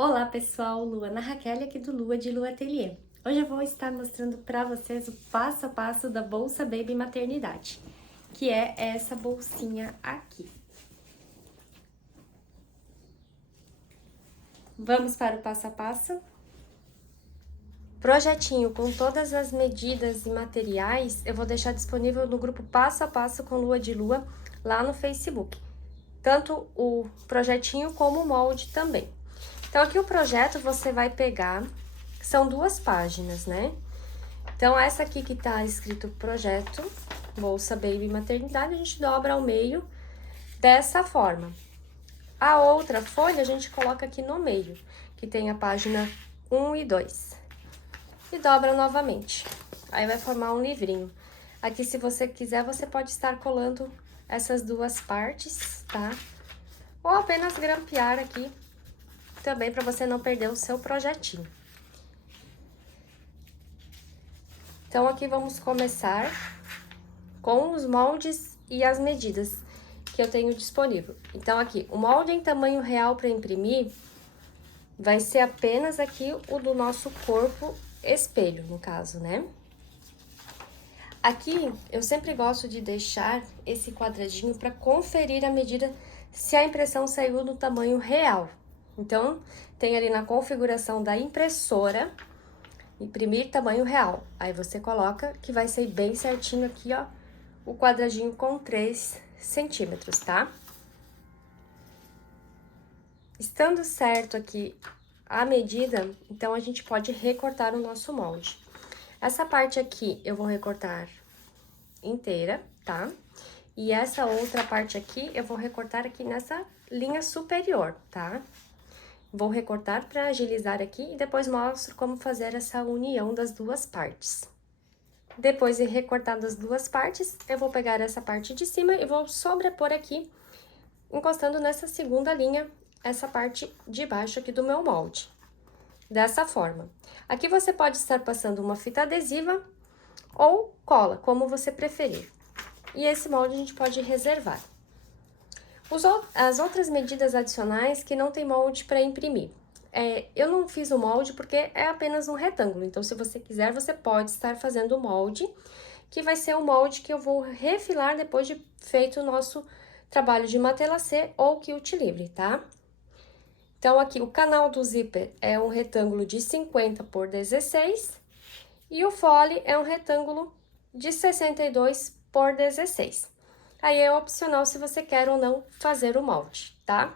Olá pessoal, Luana Raquel aqui do Lua de Lua Ateliê. Hoje eu vou estar mostrando para vocês o passo a passo da Bolsa Baby Maternidade, que é essa bolsinha aqui. Vamos para o passo a passo? Projetinho com todas as medidas e materiais eu vou deixar disponível no grupo Passo a Passo com Lua de Lua lá no Facebook. Tanto o projetinho como o molde também. Então, aqui o projeto você vai pegar, são 2 páginas, né? Então, essa aqui que tá escrito projeto, Bolsa Baby Maternidade, a gente dobra ao meio dessa forma. A outra folha a gente coloca aqui no meio, que tem a página 1 e 2. E dobra novamente. Aí vai formar um livrinho. Aqui, se você quiser, você pode estar colando essas 2 partes, tá? Ou apenas grampear aqui também para você não perder o seu projetinho. Então, aqui vamos começar com os moldes e as medidas que eu tenho disponível. Então, aqui, o molde em tamanho real para imprimir vai ser apenas aqui o do nosso corpo espelho, no caso, né? Aqui, eu sempre gosto de deixar esse quadradinho para conferir a medida se a impressão saiu no tamanho real. Então, tem ali na configuração da impressora, imprimir tamanho real. Aí você coloca que vai ser bem certinho aqui, ó, o quadradinho com 3 centímetros, tá? Estando certo aqui a medida, então a gente pode recortar o nosso molde. Essa parte aqui eu vou recortar inteira, tá? E essa outra parte aqui eu vou recortar aqui nessa linha superior, tá? Vou recortar para agilizar aqui e depois mostro como fazer essa união das 2 partes. Depois de recortar das 2 partes, eu vou pegar essa parte de cima e vou sobrepor aqui, encostando nessa segunda linha, essa parte de baixo aqui do meu molde. Dessa forma. Aqui você pode estar passando uma fita adesiva ou cola, como você preferir. E esse molde a gente pode reservar. As outras medidas adicionais que não tem molde para imprimir. Eu não fiz o molde porque é apenas um retângulo, então se você quiser, você pode estar fazendo o molde, que vai ser o molde que eu vou refilar depois de feito o nosso trabalho de matelassé ou quilt livre, tá? Então, aqui, o canal do zíper é um retângulo de 50 por 16 e o fole é um retângulo de 62 por 16. Aí é opcional se você quer ou não fazer o molde, tá?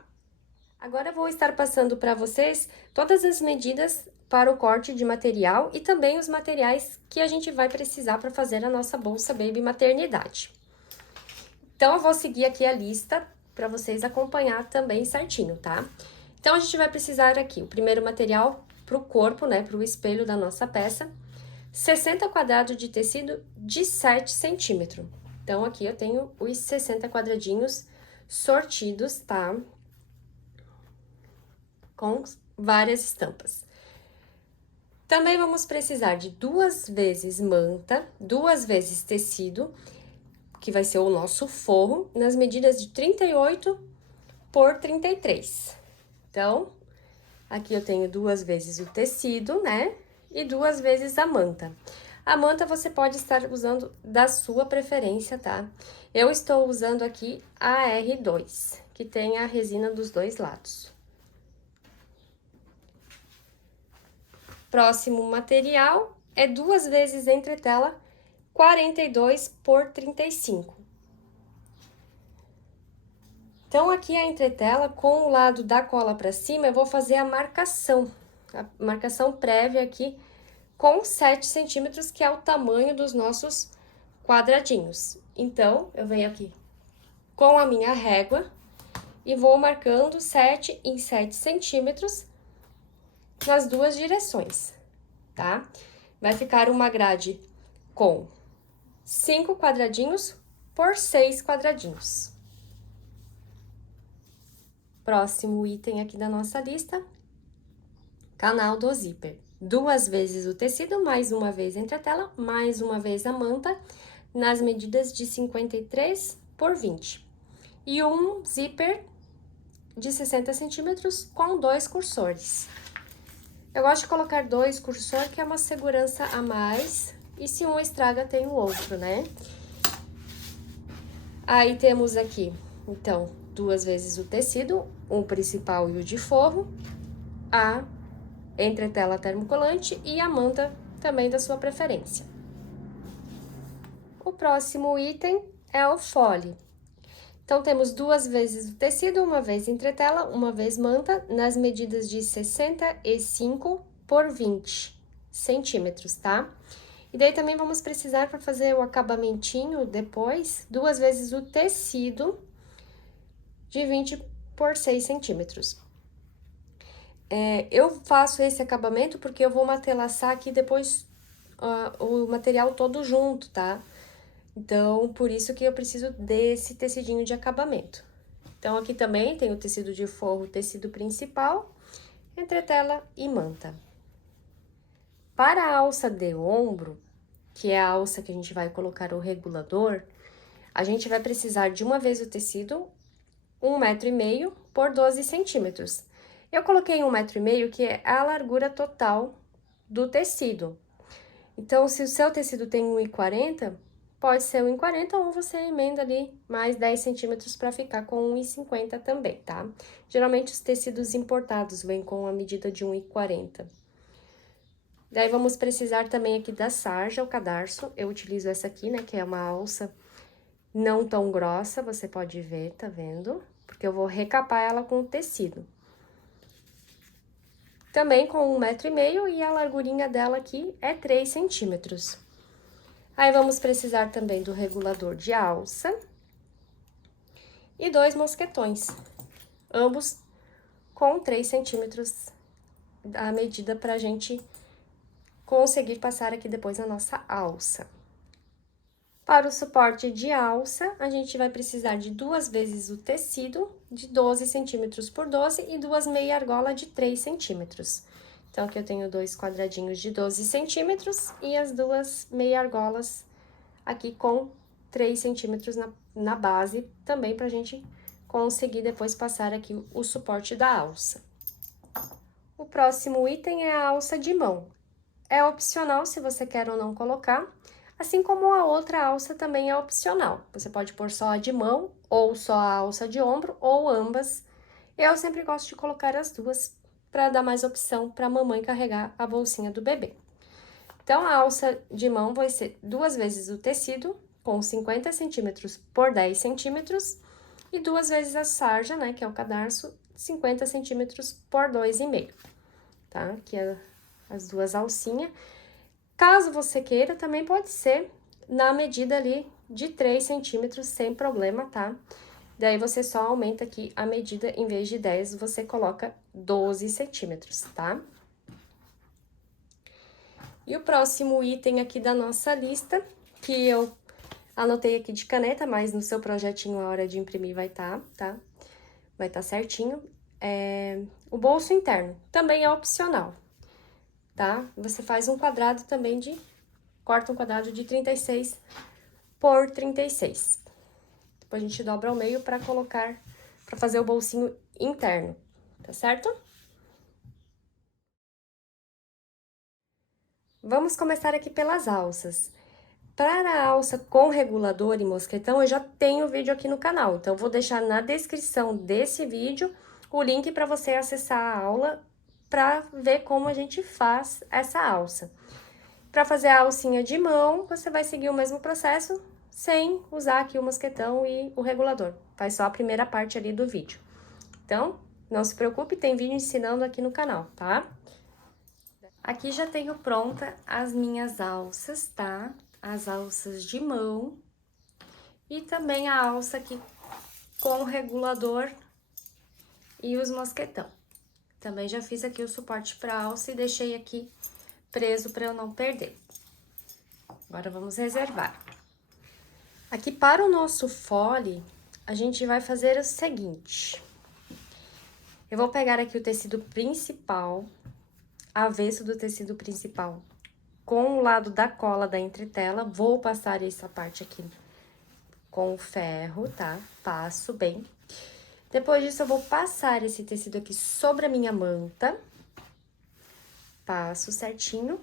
Agora eu vou estar passando para vocês todas as medidas para o corte de material e também os materiais que a gente vai precisar para fazer a nossa bolsa Baby Maternidade. Então, eu vou seguir aqui a lista para vocês acompanhar também certinho, tá? Então, a gente vai precisar aqui, o primeiro material para o corpo, né, para o espelho da nossa peça, 60 quadrados de tecido de 7 centímetros. Então, aqui eu tenho os 60 quadradinhos sortidos, tá? Com várias estampas. Também vamos precisar de 2 vezes manta, 2 vezes tecido, que vai ser o nosso forro, nas medidas de 38 por 33. Então, aqui eu tenho 2 vezes o tecido, né? E 2 vezes a manta. A manta você pode estar usando da sua preferência, tá? Eu estou usando aqui a R2, que tem a resina dos 2 lados. Próximo material é 2 vezes entretela 42 por 35. Então, aqui a entretela, com o lado da cola para cima, eu vou fazer a marcação prévia aqui com 7 centímetros, que é o tamanho dos nossos quadradinhos. Então, eu venho aqui com a minha régua e vou marcando 7 em 7 centímetros nas 2 direções, tá? Vai ficar uma grade com 5 quadradinhos por 6 quadradinhos. Próximo item aqui da nossa lista, canal do zíper. 2 vezes o tecido, mais uma vez entretela, mais uma vez a manta, nas medidas de 53 por 20. E um zíper de 60 centímetros com 2 cursores. Eu gosto de colocar 2 cursores, que é uma segurança a mais, e se um estraga, tem o outro, né? Aí temos aqui, então, 2 vezes o tecido, o principal e o de forro, a entretela termocolante e a manta também da sua preferência. O próximo item é o fole. Então, temos 2 vezes o tecido, 1 vez entretela, 1 vez manta, nas medidas de 65 por 20 centímetros, tá? E daí também vamos precisar, para fazer o acabamentinho depois, 2 vezes o tecido de 20 por 6 centímetros. Eu faço esse acabamento porque eu vou matelaçar aqui depois o material todo junto, tá? Então, por isso que eu preciso desse tecidinho de acabamento. Então, aqui também tem o tecido de forro, tecido principal, entretela e manta. Para a alça de ombro, que é a alça que a gente vai colocar o regulador, a gente vai precisar de 1 vez o tecido, 1,5 m por 12 centímetros. Eu coloquei 1,5 m, que é a largura total do tecido. Então, se o seu tecido tem 1,40, pode ser 1,40 ou você emenda ali mais 10 centímetros para ficar com 1,50 também, tá? Geralmente, os tecidos importados vêm com a medida de 1,40. Daí, vamos precisar também aqui da sarja, o cadarço. Eu utilizo essa aqui, né, que é uma alça não tão grossa, você pode ver, tá vendo? Porque eu vou recapar ela com o tecido. Também com 1,5 m e a largurinha dela aqui é 3 centímetros. Aí, vamos precisar também do regulador de alça e 2 mosquetões, ambos com 3 centímetros a medida pra gente conseguir passar aqui depois a nossa alça. Para o suporte de alça, a gente vai precisar de 2 vezes o tecido de 12 centímetros por 12 e 2 meia argola de 3 centímetros. Então, aqui eu tenho 2 quadradinhos de 12 centímetros e as 2 meia argolas aqui com 3 centímetros na base, também pra gente conseguir depois passar aqui o suporte da alça. O próximo item é a alça de mão. É opcional se você quer ou não colocar, assim como a outra alça também é opcional. Você pode pôr só a de mão, ou só a alça de ombro, ou ambas. Eu sempre gosto de colocar as duas, para dar mais opção para a mamãe carregar a bolsinha do bebê. Então, a alça de mão vai ser 2 vezes o tecido, com 50 centímetros por 10 centímetros, e 2 vezes a sarja, né, que é o cadarço, 50 centímetros por 2,5, tá? Aqui as 2 alcinhas. Caso você queira, também pode ser na medida ali de 3 centímetros, sem problema, tá? Daí, você só aumenta aqui a medida, em vez de 10, você coloca 12 centímetros, tá? E o próximo item aqui da nossa lista, que eu anotei aqui de caneta, mas no seu projetinho, a hora de imprimir vai tá? Vai tá certinho. É o bolso interno, também é opcional, tá? Você faz um quadrado também corta um quadrado de 36 por 36. Depois a gente dobra ao meio para fazer o bolsinho interno, tá certo? Vamos começar aqui pelas alças. Para a alça com regulador e mosquetão, eu já tenho vídeo aqui no canal, então vou deixar na descrição desse vídeo o link para você acessar a aula para ver como a gente faz essa alça. Para fazer a alcinha de mão, você vai seguir o mesmo processo, sem usar aqui o mosquetão e o regulador. Faz só a primeira parte ali do vídeo. Então, não se preocupe, tem vídeo ensinando aqui no canal, tá? Aqui já tenho pronta as minhas alças, tá? As alças de mão e também a alça aqui com o regulador e os mosquetão. Também já fiz aqui o suporte para alça e deixei aqui preso para eu não perder. Agora, vamos reservar. Aqui para o nosso fole, a gente vai fazer o seguinte. Eu vou pegar aqui o tecido principal, avesso do tecido principal, com o lado da cola da entretela, vou passar essa parte aqui com o ferro, tá? Passo bem. Depois disso, eu vou passar esse tecido aqui sobre a minha manta. Passo certinho.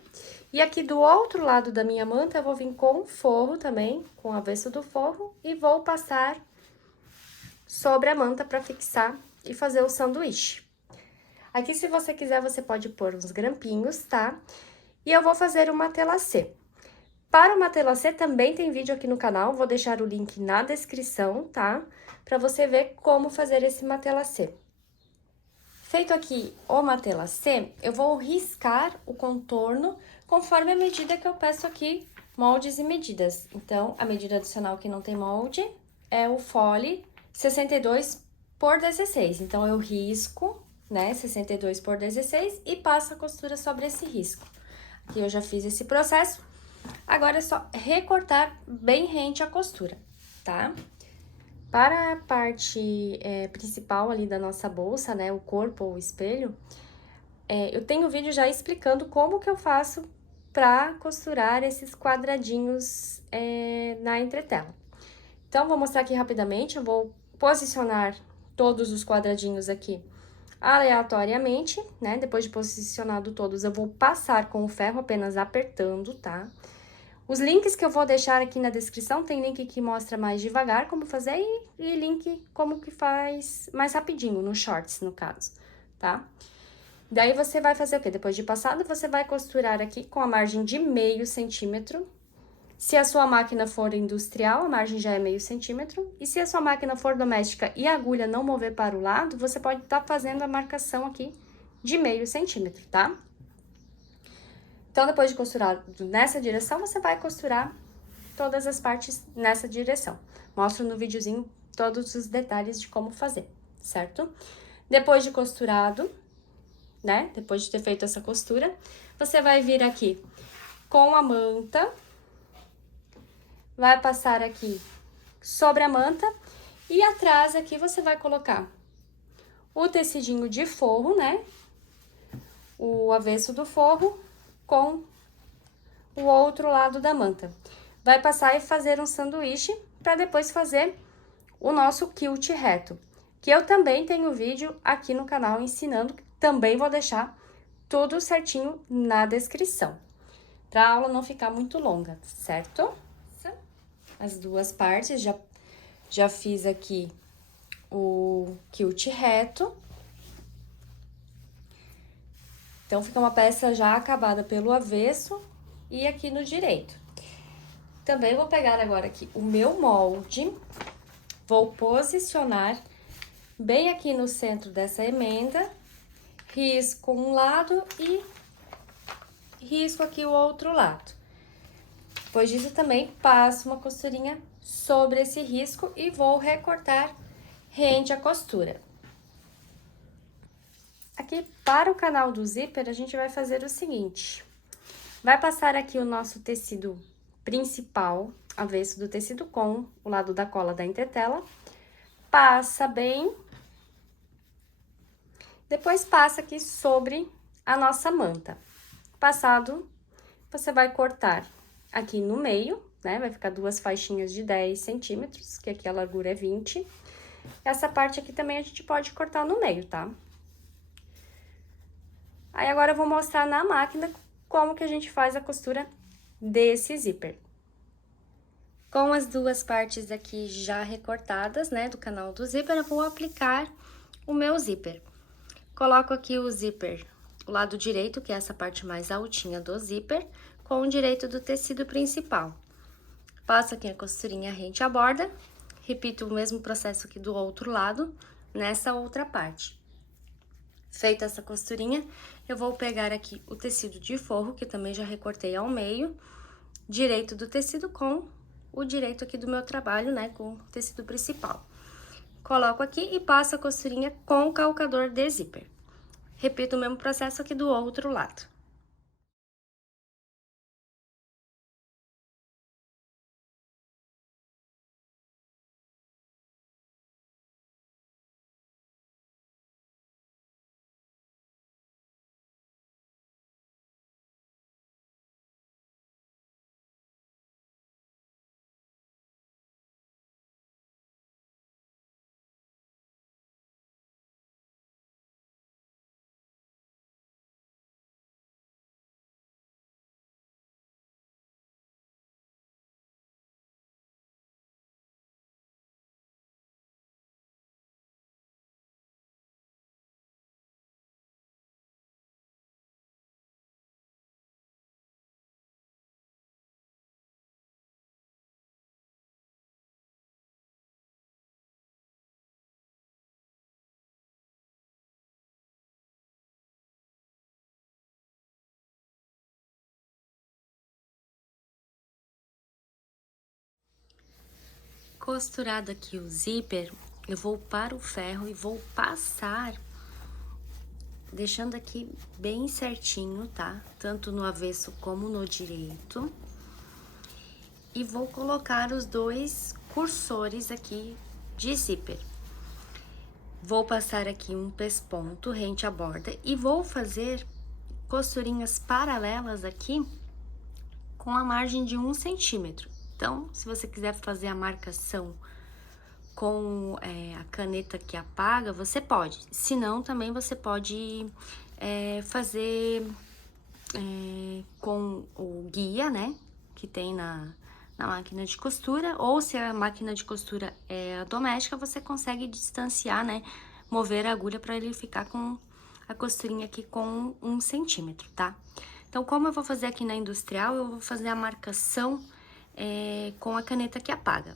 E aqui do outro lado da minha manta, eu vou vir com o forro também, com o avesso do forro, e vou passar sobre a manta pra fixar e fazer o sanduíche. Aqui, se você quiser, você pode pôr uns grampinhos, tá? E eu vou fazer uma telacê. Para o matelacê também tem vídeo aqui no canal, vou deixar o link na descrição, tá? Pra você ver como fazer esse matelacê. Feito aqui o matelacê, eu vou riscar o contorno conforme a medida que eu peço aqui, moldes e medidas. Então, a medida adicional que não tem molde é o fole 62 por 16. Então, eu risco, né, 62 por 16 e passo a costura sobre esse risco. Aqui eu já fiz esse processo. Agora é só recortar bem rente a costura, tá? Para a parte principal ali da nossa bolsa, né, o corpo ou o espelho, eu tenho um vídeo já explicando como que eu faço para costurar esses quadradinhos na entretela. Então, vou mostrar aqui rapidamente, eu vou posicionar todos os quadradinhos aqui aleatoriamente, né? Depois de posicionado todos, eu vou passar com o ferro apenas apertando, tá? Os links que eu vou deixar aqui na descrição, tem link que mostra mais devagar como fazer e link como que faz mais rapidinho, no shorts, no caso, tá? Daí, você vai fazer o quê? Depois de passado, você vai costurar aqui com a margem de meio centímetro. Se a sua máquina for industrial, a margem já é meio centímetro. E se a sua máquina for doméstica e a agulha não mover para o lado, você pode estar fazendo a marcação aqui de meio centímetro, tá? Então, depois de costurar nessa direção, você vai costurar todas as partes nessa direção. Mostro no videozinho todos os detalhes de como fazer, certo? Depois de costurado, né? Depois de ter feito essa costura, você vai vir aqui com a manta, vai passar aqui sobre a manta e atrás aqui você vai colocar o tecidinho de forro, né? O avesso do forro com o outro lado da manta. Vai passar e fazer um sanduíche para depois fazer o nosso quilt reto, que eu também tenho vídeo aqui no canal ensinando, também vou deixar tudo certinho na descrição, para a aula não ficar muito longa, certo? As duas partes, já fiz aqui o quilt reto. Então, fica uma peça já acabada pelo avesso e aqui no direito. Também vou pegar agora aqui o meu molde, vou posicionar bem aqui no centro dessa emenda, risco um lado e risco aqui o outro lado. Depois disso, também passo uma costurinha sobre esse risco e vou recortar rente à costura. Aqui, para o canal do zíper, a gente vai fazer o seguinte. Vai passar aqui o nosso tecido principal, avesso do tecido com o lado da cola da entretela. Passa bem. Depois, passa aqui sobre a nossa manta. Passado, você vai cortar aqui no meio, né? Vai ficar duas faixinhas de 10 centímetros, que aqui a largura é 20. Essa parte aqui também a gente pode cortar no meio, tá? Aí, agora eu vou mostrar na máquina como que a gente faz a costura desse zíper. Com as duas partes aqui já recortadas, né, do canal do zíper, eu vou aplicar o meu zíper. Coloco aqui o zíper, o lado direito, que é essa parte mais altinha do zíper, com o direito do tecido principal. Passo aqui a costurinha rente à borda, repito o mesmo processo aqui do outro lado, nessa outra parte. Feita essa costurinha, eu vou pegar aqui o tecido de forro, que também já recortei ao meio, direito do tecido com o direito aqui do meu trabalho, né, com o tecido principal. Coloco aqui e passo a costurinha com o calcador de zíper. Repito o mesmo processo aqui do outro lado. costurado aqui o zíper, eu vou para o ferro e vou passar, deixando aqui bem certinho, tá? Tanto no avesso como no direito. E vou colocar os dois cursores aqui de zíper. Vou passar aqui um pesponto rente à borda e vou fazer costurinhas paralelas aqui com a margem de 1 centímetro. Então, se você quiser fazer a marcação com a caneta que apaga, você pode. Se não, também você pode fazer com o guia, né? Que tem na máquina de costura. Ou se a máquina de costura é doméstica, você consegue distanciar, né? Mover a agulha para ele ficar com a costurinha aqui com 1 centímetro, tá? Então, como eu vou fazer aqui na industrial, eu vou fazer a marcação com a caneta que apaga.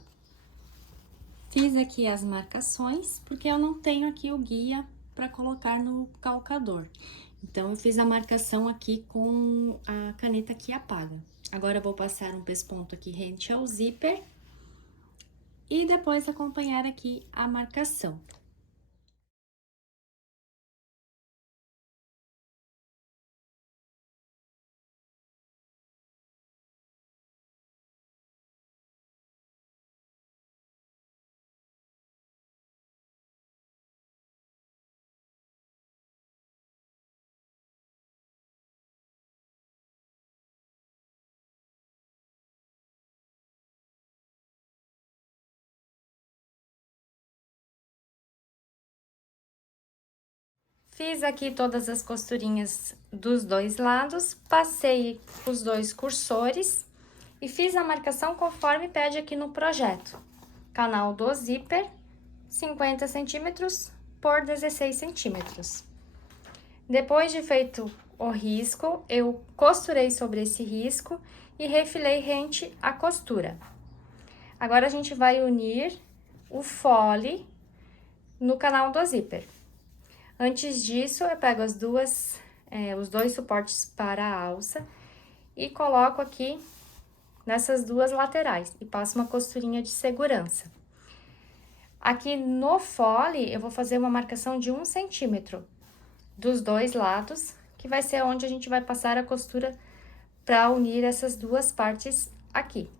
Fiz aqui as marcações, porque eu não tenho aqui o guia para colocar no calcador. Então, eu fiz a marcação aqui com a caneta que apaga. Agora, eu vou passar um pesponto aqui rente ao zíper e depois acompanhar aqui a marcação. Fiz aqui todas as costurinhas dos dois lados, passei os dois cursores e fiz a marcação conforme pede aqui no projeto. Canal do zíper, 50 centímetros por 16 centímetros. Depois de feito o risco, eu costurei sobre esse risco e refilei rente à costura. Agora, a gente vai unir o fole no canal do zíper. Antes disso, eu pego os dois suportes para a alça e coloco aqui nessas duas laterais e passo uma costurinha de segurança. Aqui no fole, eu vou fazer uma marcação de 1 centímetro dos dois lados, que vai ser onde a gente vai passar a costura para unir essas duas partes aqui.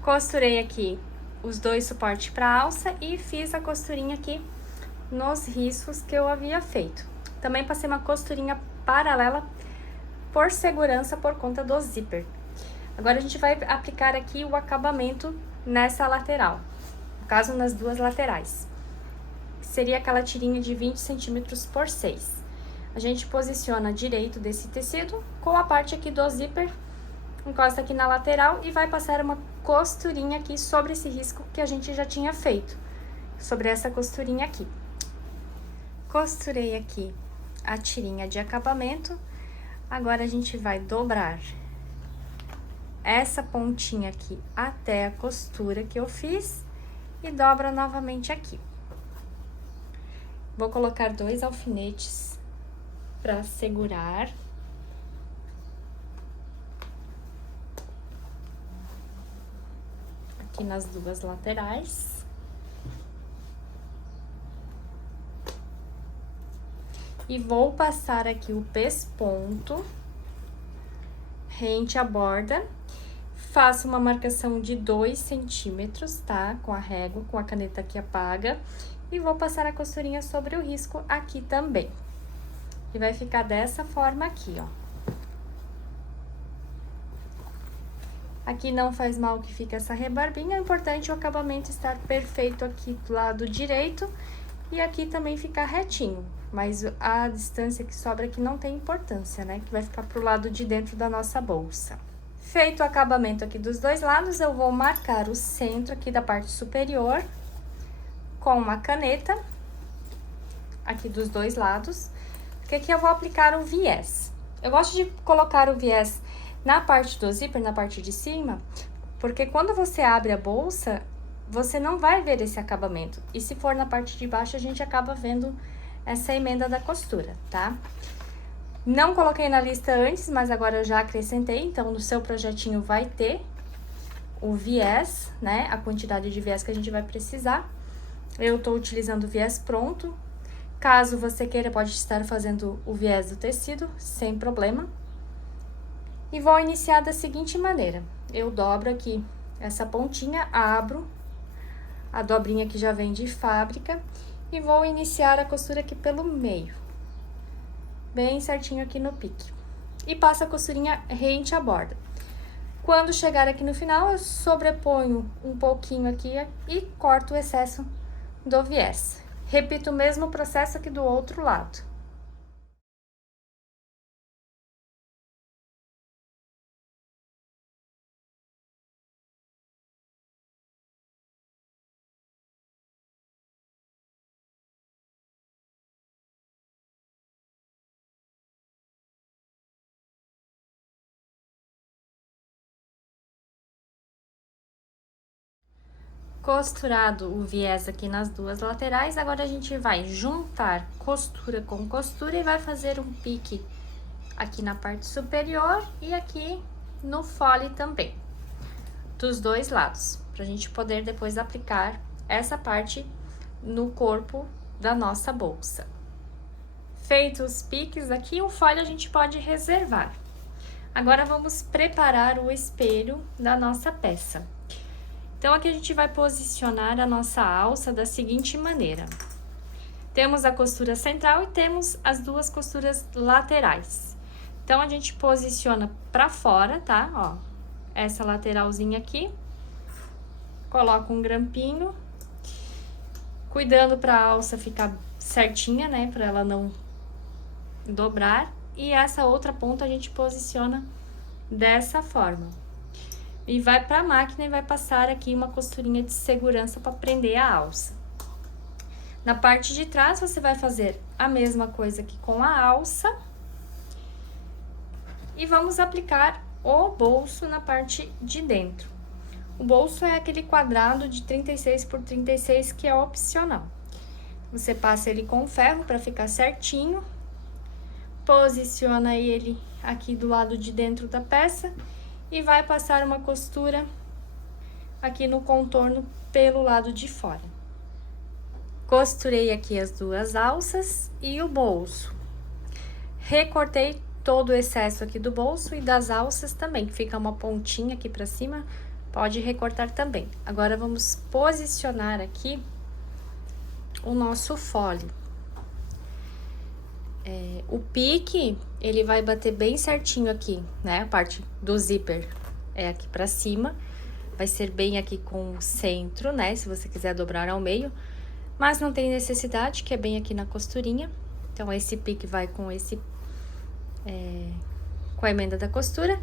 Costurei aqui os dois suportes para alça e fiz a costurinha aqui nos riscos que eu havia feito. Também passei uma costurinha paralela por segurança por conta do zíper. Agora, a gente vai aplicar aqui o acabamento nessa lateral, no caso, nas duas laterais. Seria aquela tirinha de 20 centímetros por 6. A gente posiciona direito desse tecido com a parte aqui do zíper, encosta aqui na lateral e vai passar uma costurinha aqui sobre esse risco que a gente já tinha feito, sobre essa costurinha aqui. Costurei aqui a tirinha de acabamento, agora a gente vai dobrar essa pontinha aqui até a costura que eu fiz e dobra novamente aqui. Vou colocar 2 alfinetes para segurar. Aqui nas duas laterais. E vou passar aqui o pesponto rente à borda. Faço uma marcação de 2 centímetros, tá? Com a régua, com a caneta que apaga. E vou passar a costurinha sobre o risco aqui também. E vai ficar dessa forma aqui, ó. Aqui não faz mal que fique essa rebarbinha, é importante o acabamento estar perfeito aqui do lado direito e aqui também ficar retinho. Mas a distância que sobra aqui não tem importância, né? Que vai ficar pro lado de dentro da nossa bolsa. Feito o acabamento aqui dos dois lados, eu vou marcar o centro aqui da parte superior com uma caneta, aqui dos dois lados, porque aqui eu vou aplicar o viés. Eu gosto de colocar o viés na parte do zíper, na parte de cima, porque quando você abre a bolsa, você não vai ver esse acabamento. E se for na parte de baixo, a gente acaba vendo essa emenda da costura, tá? Não coloquei na lista antes, mas agora eu já acrescentei, então no seu projetinho vai ter o viés, né? A quantidade de viés que a gente vai precisar. Eu tô utilizando o viés pronto. Caso você queira, pode estar fazendo o viés do tecido, sem problema. E vou iniciar da seguinte maneira. Eu dobro aqui essa pontinha, abro a dobrinha que já vem de fábrica e vou iniciar a costura aqui pelo meio, bem certinho aqui no pique. E passo a costurinha rente à borda. Quando chegar aqui no final, eu sobreponho um pouquinho aqui e corto o excesso do viés. Repito o mesmo processo aqui do outro lado. Costurado o viés aqui nas duas laterais, agora a gente vai juntar costura com costura e vai fazer um pique aqui na parte superior e aqui no fole também, dos dois lados, pra gente poder depois aplicar essa parte no corpo da nossa bolsa. Feitos os piques aqui, o fole a gente pode reservar. Agora, vamos preparar o espelho da nossa peça. Então, aqui a gente vai posicionar a nossa alça da seguinte maneira. Temos a costura central e temos as duas costuras laterais. Então, a gente posiciona pra fora, tá? Ó, essa lateralzinha aqui. Coloca um grampinho. Cuidando pra alça ficar certinha, né? Pra ela não dobrar. E essa outra ponta a gente posiciona dessa forma. E vai pra máquina e vai passar aqui uma costurinha de segurança para prender a alça. Na parte de trás, você vai fazer a mesma coisa que com a alça. E vamos aplicar o bolso na parte de dentro. O bolso é aquele quadrado de 36 por 36 que é opcional. Você passa ele com ferro para ficar certinho. Posiciona ele aqui do lado de dentro da peça. E vai passar uma costura aqui no contorno pelo lado de fora. Costurei aqui as duas alças e o bolso. Recortei todo o excesso aqui do bolso e das alças também, que fica uma pontinha aqui pra cima, pode recortar também. Agora, vamos posicionar aqui o nosso fole. O pique, ele vai bater bem certinho aqui, né? A parte do zíper é aqui pra cima. Vai ser bem aqui com o centro, né? Se você quiser dobrar ao meio. Mas não tem necessidade, que é bem aqui na costurinha. Então, esse pique vai com com a emenda da costura.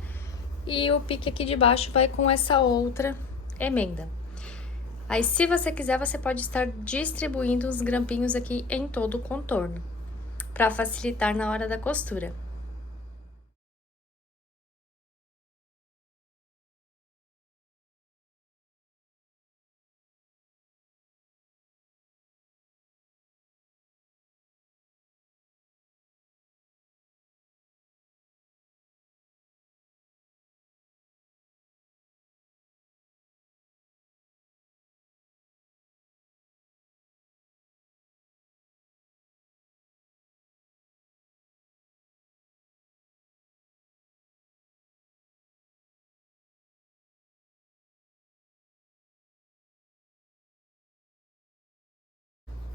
E o pique aqui de baixo vai com essa outra emenda. Aí, se você quiser, você pode estar distribuindo os grampinhos aqui em todo o contorno, para facilitar na hora da costura.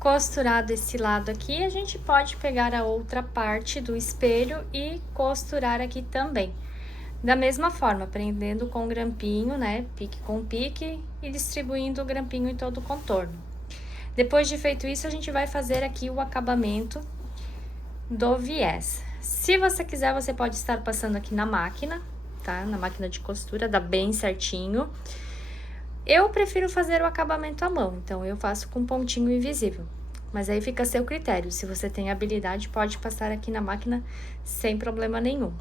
Costurado esse lado aqui, a gente pode pegar a outra parte do espelho e costurar aqui também. Da mesma forma, prendendo com grampinho, né, pique com pique e distribuindo o grampinho em todo o contorno. Depois de feito isso, a gente vai fazer aqui o acabamento do viés. Se você quiser, você pode estar passando aqui na máquina, tá? Na máquina de costura, dá bem certinho. Eu prefiro fazer o acabamento à mão, então eu faço com pontinho invisível. Mas aí fica a seu critério, se você tem habilidade, pode passar aqui na máquina sem problema nenhum.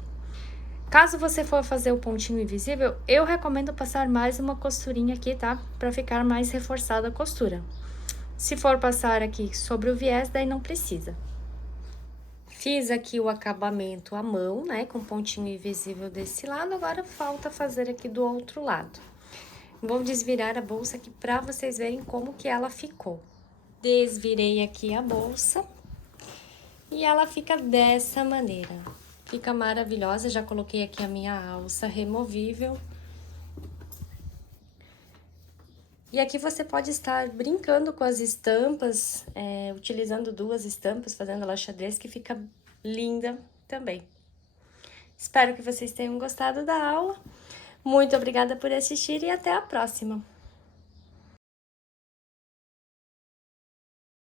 Caso você for fazer o pontinho invisível, eu recomendo passar mais uma costurinha aqui, tá? Pra ficar mais reforçada a costura. Se for passar aqui sobre o viés, daí não precisa. Fiz aqui o acabamento à mão, né? Com pontinho invisível desse lado, agora falta fazer aqui do outro lado. Vou desvirar a bolsa aqui pra vocês verem como que ela ficou. Desvirei aqui a bolsa e ela fica dessa maneira. Fica maravilhosa, já coloquei aqui a minha alça removível. E aqui você pode estar brincando com as estampas, utilizando duas estampas, fazendo ela xadrez, que fica linda também. Espero que vocês tenham gostado da aula. Muito obrigada por assistir e até a próxima!